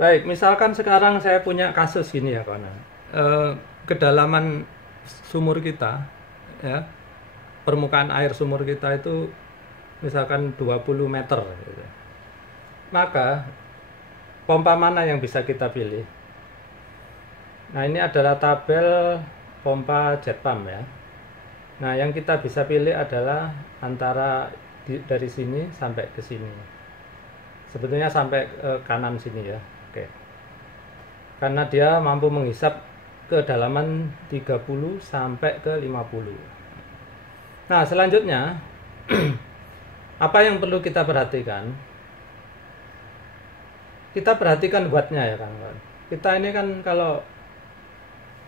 Baik, misalkan sekarang saya punya kasus gini ya kawan. Kedalaman sumur kita, ya, permukaan air sumur kita itu misalkan 20 meter. Gitu. Maka pompa mana yang bisa kita pilih? Nah, ini adalah tabel pompa jet pump ya. Nah, yang kita bisa pilih adalah antara dari sini sampai ke sini. Sebetulnya sampai kanan sini ya. Oke. Karena dia mampu menghisap kedalaman 30 sampai ke 50. Nah, selanjutnya apa yang perlu kita perhatikan? Kita perhatikan wattnya ya kan. Kita ini kan kalau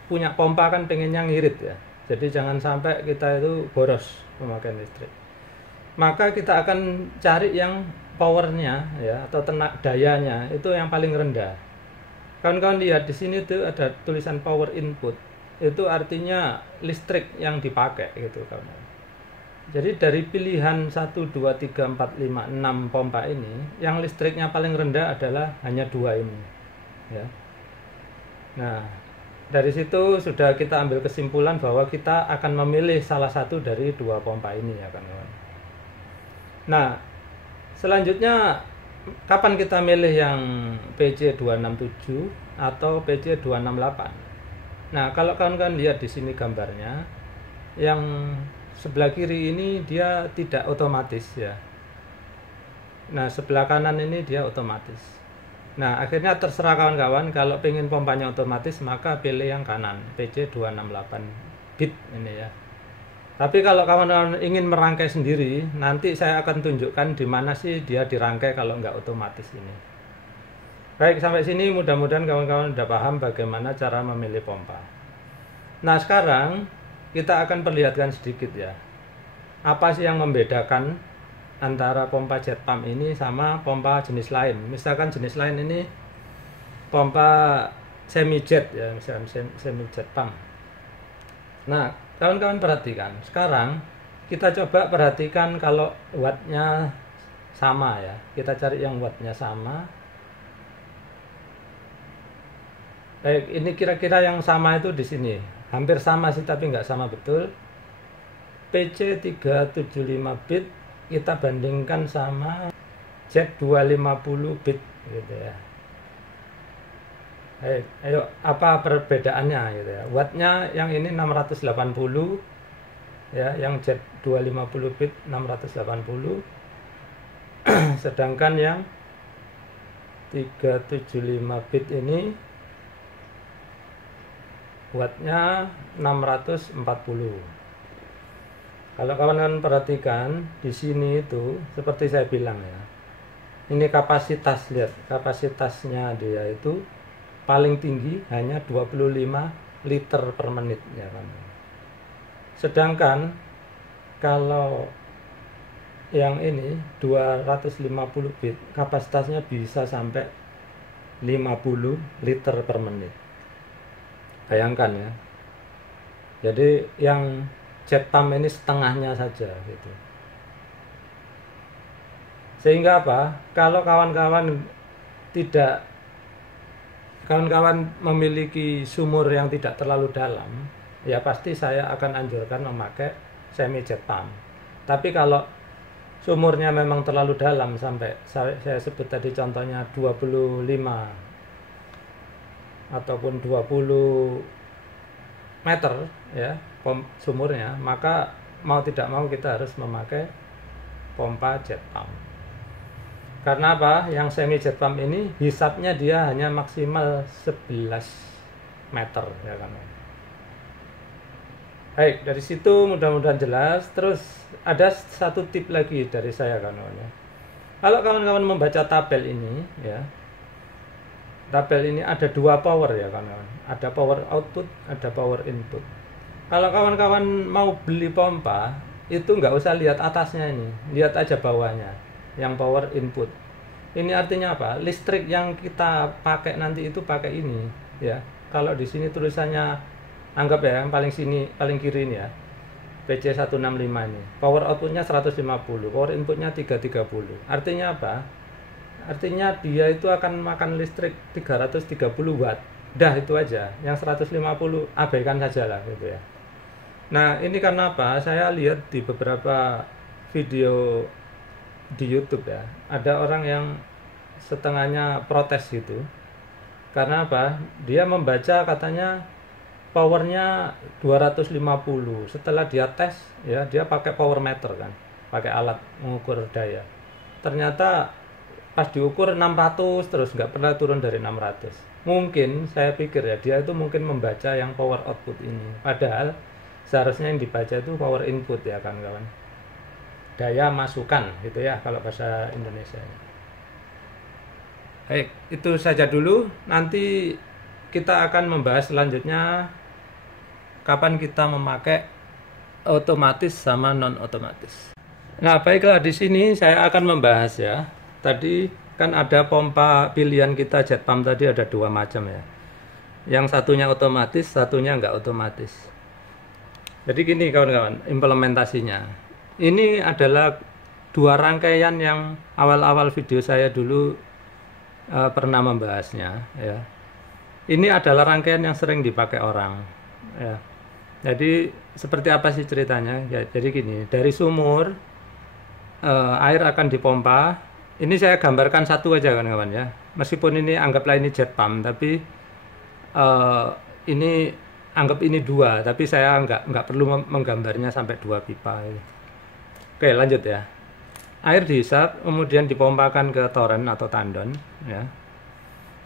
punya pompa kan pengennya ngirit ya. Jadi jangan sampai kita itu boros pemakaian listrik. Maka kita akan cari yang powernya ya atau tenaga dayanya itu yang paling rendah. Kawan-kawan lihat di sini tuh ada tulisan power input. Itu artinya listrik yang dipakai gitu kawan. Jadi dari pilihan 1 2 3 4 5 6 pompa ini, yang listriknya paling rendah adalah hanya 2 ini. Ya. Nah, dari situ sudah kita ambil kesimpulan bahwa kita akan memilih salah satu dari 2 pompa ini ya kawan. Nah, selanjutnya kapan kita milih yang PC267 atau PC268? Nah, kalau kawan-kawan lihat di sini gambarnya, yang sebelah kiri ini dia tidak otomatis ya. Nah, sebelah kanan ini dia otomatis. Nah, akhirnya terserah kawan-kawan, kalau pengen pompanya otomatis maka pilih yang kanan, PC268 bit ini ya. Tapi kalau kawan-kawan ingin merangkai sendiri, nanti saya akan tunjukkan di mana sih dia dirangkai kalau nggak otomatis ini. Baik, sampai sini mudah-mudahan kawan-kawan sudah paham bagaimana cara memilih pompa. Nah, sekarang kita akan perlihatkan sedikit ya. Apa sih yang membedakan antara pompa jet pump ini sama pompa jenis lain? Misalkan jenis lain ini pompa semi jet ya, misalkan semi jet pump. Nah, kawan-kawan perhatikan. Sekarang kita coba perhatikan kalau wattnya sama ya. Kita cari yang wattnya sama. Baik, ini kira-kira yang sama itu di sini. Hampir sama sih tapi nggak sama betul. PC375 bit kita bandingkan sama jet 250 bit gitu ya. Ayo apa perbedaannya gitu ya. Wattnya yang ini 680 ya, yang jet 250 bit 680 sedangkan yang 375 bit ini wattnya 640. Kalau kawan-kawan perhatikan di sini itu seperti saya bilang ya. Ini kapasitas, lihat kapasitasnya dia itu paling tinggi hanya 25 liter per menit ya kan. Sedangkan kalau yang ini 250 bit kapasitasnya bisa sampai 50 liter per menit. Bayangkan ya. Jadi yang jet pump ini setengahnya saja gitu. Sehingga apa? Kalau kawan-kawan memiliki sumur yang tidak terlalu dalam, ya pasti saya akan anjurkan memakai semi jet pump. Tapi kalau sumurnya memang terlalu dalam sampai saya sebut tadi contohnya 25 ataupun 20 meter ya sumurnya, maka mau tidak mau kita harus memakai pompa jet pump. Karena apa? Yang semi jet pump ini hisapnya dia hanya maksimal 11 meter ya kan. Baik, dari situ mudah-mudahan jelas. Terus ada satu tip lagi dari saya kawan-kawan ya. Kalau kawan-kawan membaca tabel ini ya. Tabel ini ada 2 power ya kawan-kawan. Ada power output, ada power input. Kalau kawan-kawan mau beli pompa, itu nggak usah lihat atasnya ini, lihat aja bawahnya, yang power input. Ini artinya apa? Listrik yang kita pakai nanti itu pakai ini, ya. Kalau di sini tulisannya, anggap ya, yang paling sini, paling kiri ini ya, PC165 ini. Power outputnya 150, power inputnya 330. Artinya apa? artinya dia itu akan makan listrik 330 watt. Dah itu aja, yang 150 abaikan saja lah gitu ya. Nah ini karena apa? Saya lihat di beberapa video di YouTube ya, ada orang yang setengahnya protes gitu. Karena apa? Dia membaca katanya powernya 250. Setelah dia tes ya, dia pakai power meter kan, pakai alat mengukur daya. Ternyata pas diukur 600 terus, nggak pernah turun dari 600. Mungkin saya pikir ya, dia itu mungkin membaca yang power output ini. Padahal seharusnya yang dibaca itu power input ya kawan-kawan. Daya masukan gitu ya kalau bahasa Indonesia. Baik, itu saja dulu. Nanti kita akan membahas selanjutnya kapan kita memakai otomatis sama non otomatis. Nah, baiklah, di sini saya akan membahas ya. Tadi kan ada pompa pilihan kita jet pump tadi ada 2 macam ya. Yang satunya otomatis, satunya enggak otomatis. Jadi gini kawan-kawan, implementasinya. Ini adalah 2 rangkaian yang awal-awal video saya dulu pernah membahasnya ya. Ini adalah rangkaian yang sering dipakai orang ya. Jadi seperti apa sih ceritanya ya? Jadi gini, dari sumur air akan dipompa. Ini saya gambarkan satu aja kan kawan ya. Meskipun ini anggaplah ini jet pump, tapi ini anggap ini 2, tapi saya nggak perlu menggambarnya sampai 2 pipa. Oke, lanjut ya. Air dihisap, kemudian dipompakan ke toren atau tandon ya.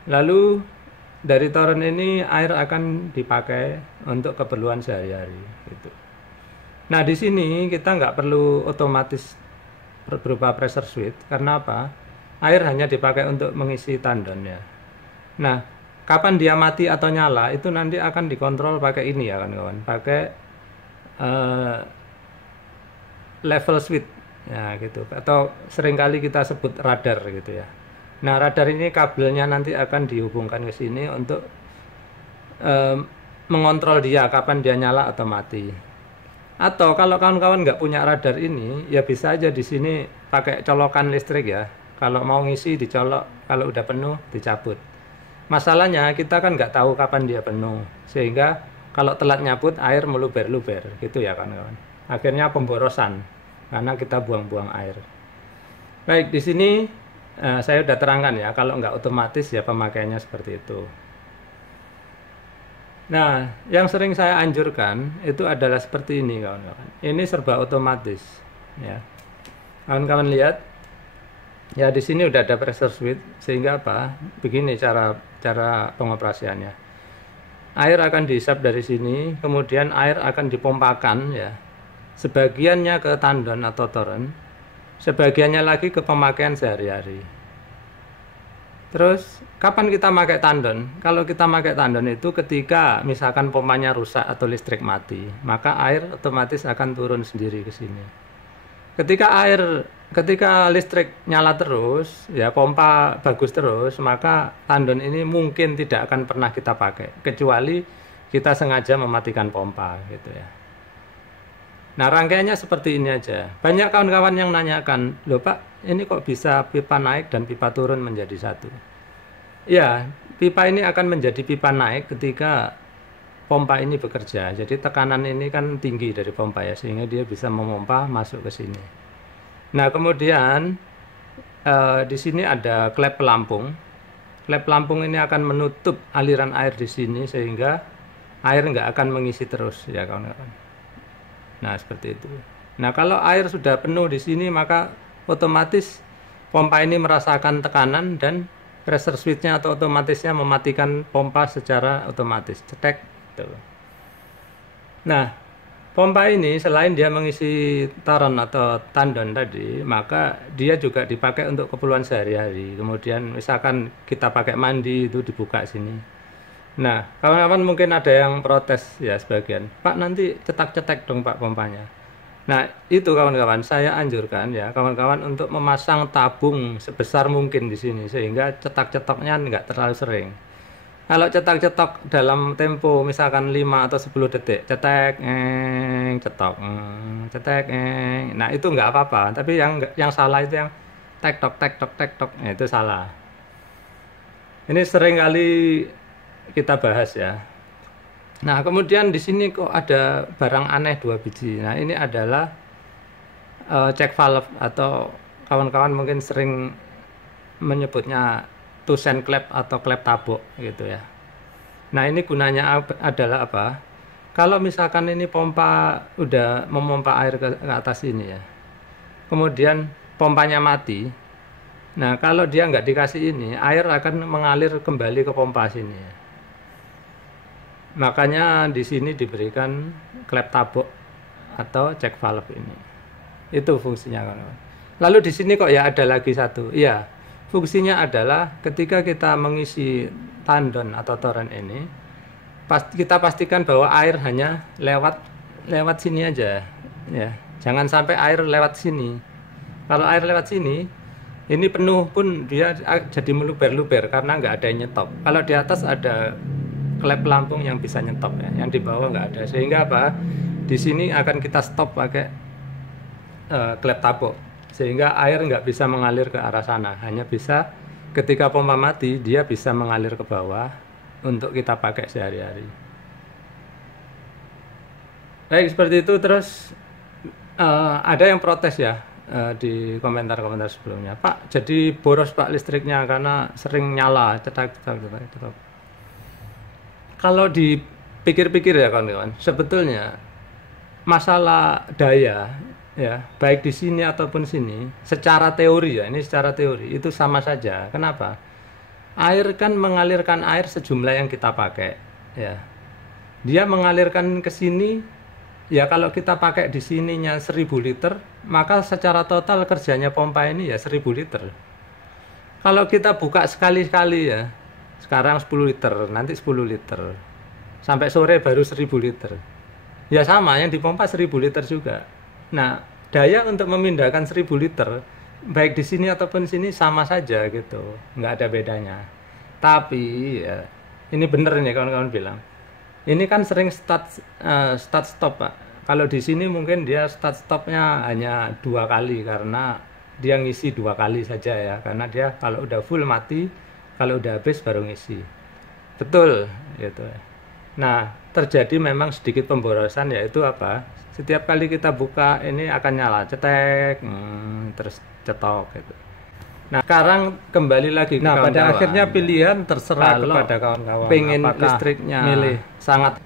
Lalu dari toren ini air akan dipakai untuk keperluan sehari-hari gitu. Nah, di sini kita nggak perlu otomatis berupa pressure switch. Karena apa? Air hanya dipakai untuk mengisi tandon ya. Nah, kapan dia mati atau nyala itu nanti akan dikontrol pakai ini ya kawan-kawan, pakai level switch ya gitu, atau seringkali kita sebut radar gitu ya. Nah, radar ini kabelnya nanti akan dihubungkan ke sini untuk mengontrol dia kapan dia nyala atau mati. Atau kalau kawan-kawan nggak punya radar ini, ya bisa aja di sini pakai colokan listrik ya. Kalau mau ngisi dicolok, kalau udah penuh dicabut. Masalahnya kita kan nggak tahu kapan dia penuh, sehingga kalau telat nyabut air meluber-luber gitu ya kawan-kawan. Akhirnya pemborosan karena kita buang-buang air. Baik, di sini saya udah terangkan ya, kalau nggak otomatis ya pemakaiannya seperti itu. Nah, yang sering saya anjurkan itu adalah seperti ini kawan-kawan. Ini serba otomatis ya. Kawan-kawan lihat ya, di sini udah ada pressure switch, sehingga apa? Begini cara pengoperasiannya. Air akan dihisap dari sini, kemudian air akan dipompakan ya. Sebagiannya ke tandon atau toren, sebagiannya lagi ke pemakaian sehari-hari. Terus kapan kita pakai tandon? Kalau kita pakai tandon itu ketika misalkan pompanya rusak atau listrik mati, maka air otomatis akan turun sendiri ke sini. Ketika listrik nyala terus, ya pompa bagus terus, maka tandon ini mungkin tidak akan pernah kita pakai, kecuali kita sengaja mematikan pompa gitu ya. Nah, rangkaiannya seperti ini aja. Banyak kawan-kawan yang nanyakan, loh Pak, ini kok bisa pipa naik dan pipa turun menjadi satu? Ya, pipa ini akan menjadi pipa naik ketika pompa ini bekerja. Jadi tekanan ini kan tinggi dari pompa ya, sehingga dia bisa memompa masuk ke sini. Nah, kemudian di sini ada klep pelampung. Klep pelampung ini akan menutup aliran air di sini, sehingga air nggak akan mengisi terus ya kawan-kawan. Nah, seperti itu. Nah, kalau air sudah penuh di sini, maka otomatis pompa ini merasakan tekanan dan pressure switch-nya atau otomatisnya mematikan pompa secara otomatis. Cetek. Gitu. Nah, pompa ini selain dia mengisi toren atau tandon tadi, maka dia juga dipakai untuk keperluan sehari-hari. Kemudian misalkan kita pakai mandi, itu dibuka sini. Nah, kawan-kawan mungkin ada yang protes ya sebagian, Pak nanti cetak-cetek dong Pak pompanya. Nah, itu kawan-kawan saya anjurkan ya kawan-kawan untuk memasang tabung sebesar mungkin di sini, sehingga cetak-cetaknya nggak terlalu sering. Kalau cetak-cetak dalam tempo misalkan 5 atau 10 detik, cetek, cetok, cetek, nah itu nggak apa-apa. Tapi yang salah itu yang tek tok. Nah, itu salah. Ini sering kali kita bahas ya. Nah, kemudian di sini kok ada barang aneh 2 biji. Nah, ini adalah check valve, atau kawan-kawan mungkin sering menyebutnya Tusen klep atau klep tabok gitu ya. Nah, ini gunanya adalah apa? Kalau misalkan ini pompa udah memompa air ke atas ini ya, kemudian pompanya mati. Nah, kalau dia nggak dikasih ini, air akan mengalir kembali ke pompa sini ya. Makanya di sini diberikan klep tabok atau check valve ini. Itu fungsinya, kawan-kawan. Lalu di sini kok ya ada lagi satu. Iya, fungsinya adalah ketika kita mengisi tandon atau toren ini, kita pastikan bahwa air hanya lewat sini aja ya. Jangan sampai air lewat sini. Kalau air lewat sini, ini penuh pun dia jadi meluber-luber karena nggak ada yang nyetop. Kalau di atas ada klep pelampung yang bisa nyetop ya, yang di bawah nggak ada. Sehingga apa? Di sini akan kita stop pakai klep tabok, sehingga air nggak bisa mengalir ke arah sana. Hanya bisa ketika pompa mati, dia bisa mengalir ke bawah untuk kita pakai sehari-hari. Baik, seperti itu. Terus ada yang protes ya di komentar-komentar sebelumnya, Pak, jadi boros Pak listriknya karena sering nyala cetak. Kalau dipikir-pikir ya kawan-kawan, sebetulnya masalah daya ya, baik di sini ataupun sini, secara teori ya, ini secara teori itu sama saja. Kenapa? Air kan mengalirkan air sejumlah yang kita pakai ya. Dia mengalirkan ke sini ya, kalau kita pakai di sininya 1000 liter, maka secara total kerjanya pompa ini ya 1000 liter. Kalau kita buka sekali-sekali ya, sekarang 10 liter, nanti 10 liter, sampai sore baru 1000 liter. Ya sama, yang dipompa 1000 liter juga. Nah, daya untuk memindahkan 1000 liter, baik di sini ataupun sini sama saja gitu, nggak ada bedanya. Tapi ya, ini bener nih kawan-kawan bilang, ini kan sering start stop Pak. Kalau di sini mungkin dia start stopnya hanya 2 kali karena dia ngisi 2 kali saja ya, karena dia kalau udah full mati, kalau udah habis baru ngisi. Betul gitu. Nah, terjadi memang sedikit pemborosan, yaitu apa? Setiap kali kita buka ini akan nyala cetek, terus cetok gitu. Nah, sekarang kembali lagi ke kawan-kawan. Pada akhirnya pilihan terserah kepada kawan-kawan. Pengen listriknya milih sangat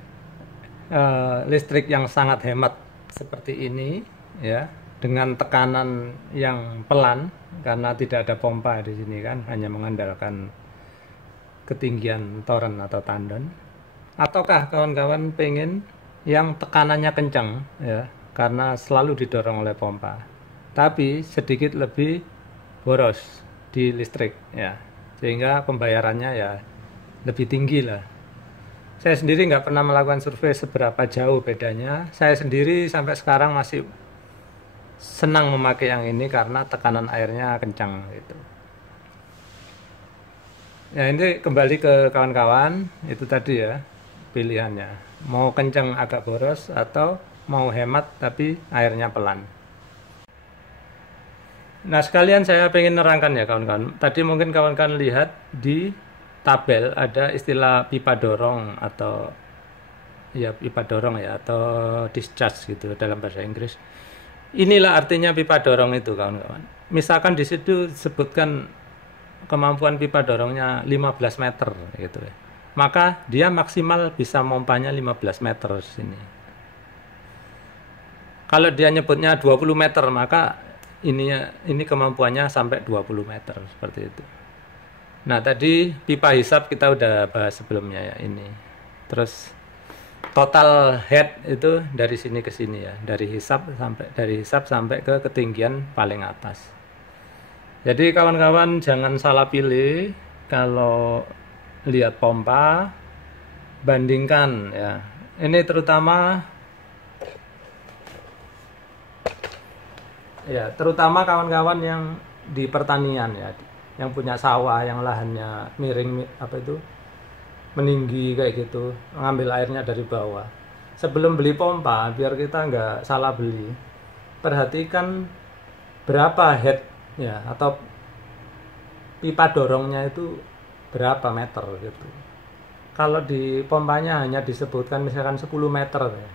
listrik yang sangat hemat seperti ini ya, dengan tekanan yang pelan karena tidak ada pompa di sini kan, hanya mengandalkan ketinggian toren atau tandon. Ataukah kawan-kawan pengen yang tekanannya kencang ya, karena selalu didorong oleh pompa, tapi sedikit lebih boros di listrik ya, sehingga pembayarannya ya lebih tinggi lah. Saya sendiri nggak pernah melakukan survei seberapa jauh bedanya. Saya sendiri sampai sekarang masih senang memakai yang ini karena tekanan airnya kencang gitu. Ya, ini kembali ke kawan-kawan, itu tadi ya pilihannya. Mau kencang agak boros atau mau hemat tapi airnya pelan. Nah, sekalian saya pengen nerangkan ya kawan-kawan. Tadi mungkin kawan-kawan lihat di tabel ada istilah pipa dorong atau ya pipa dorong ya, atau discharge gitu dalam bahasa Inggris. Inilah artinya pipa dorong itu kawan-kawan. Misalkan di situ disebutkan kemampuan pipa dorongnya 15 meter gitu ya, maka dia maksimal bisa mompanya 15 meter di sini. Kalau dia nyebutnya 20 meter, maka ini kemampuannya sampai 20 meter seperti itu. Nah, tadi pipa hisap kita udah bahas sebelumnya ya ini. Terus total head itu dari sini ke sini ya, dari hisap sampai ke ketinggian paling atas. Jadi kawan-kawan jangan salah pilih kalau lihat pompa, bandingkan ya. Ini terutama kawan-kawan yang di pertanian ya, yang punya sawah, yang lahannya miring meninggi kayak gitu, ngambil airnya dari bawah. Sebelum beli pompa, biar kita nggak salah beli, perhatikan berapa head ya, atau pipa dorongnya itu berapa meter gitu. Kalau di pompanya hanya disebutkan misalkan 10 meter ya.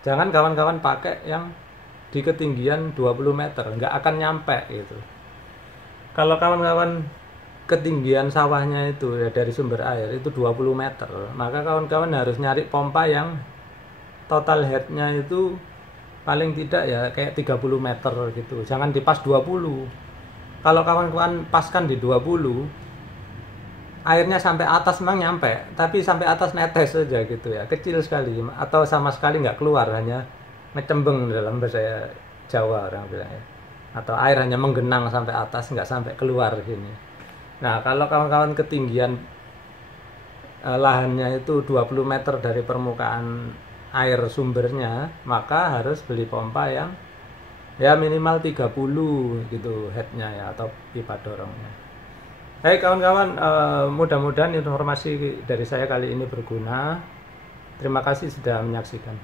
Jangan kawan-kawan pakai yang di ketinggian 20 meter, nggak akan nyampe gitu. Kalau kawan-kawan ketinggian sawahnya itu ya dari sumber air itu 20 meter, maka kawan-kawan harus nyari pompa yang total headnya itu paling tidak ya kayak 30 meter gitu. Jangan dipas 20. Kalau kawan-kawan paskan di 20, airnya sampai atas memang nyampe, tapi sampai atas netes saja gitu ya, kecil sekali atau sama sekali nggak keluar, hanya ngecembeng dalam bahasa Jawa orang bilang ya. Atau air hanya menggenang sampai atas, nggak sampai keluar sini. Nah, kalau kawan-kawan ketinggian lahannya itu 20 meter dari permukaan air sumbernya, maka harus beli pompa yang ya minimal 30 gitu headnya ya, atau pipa dorongnya. Hai kawan-kawan, mudah-mudahan informasi dari saya kali ini berguna. Terima kasih sudah menyaksikan.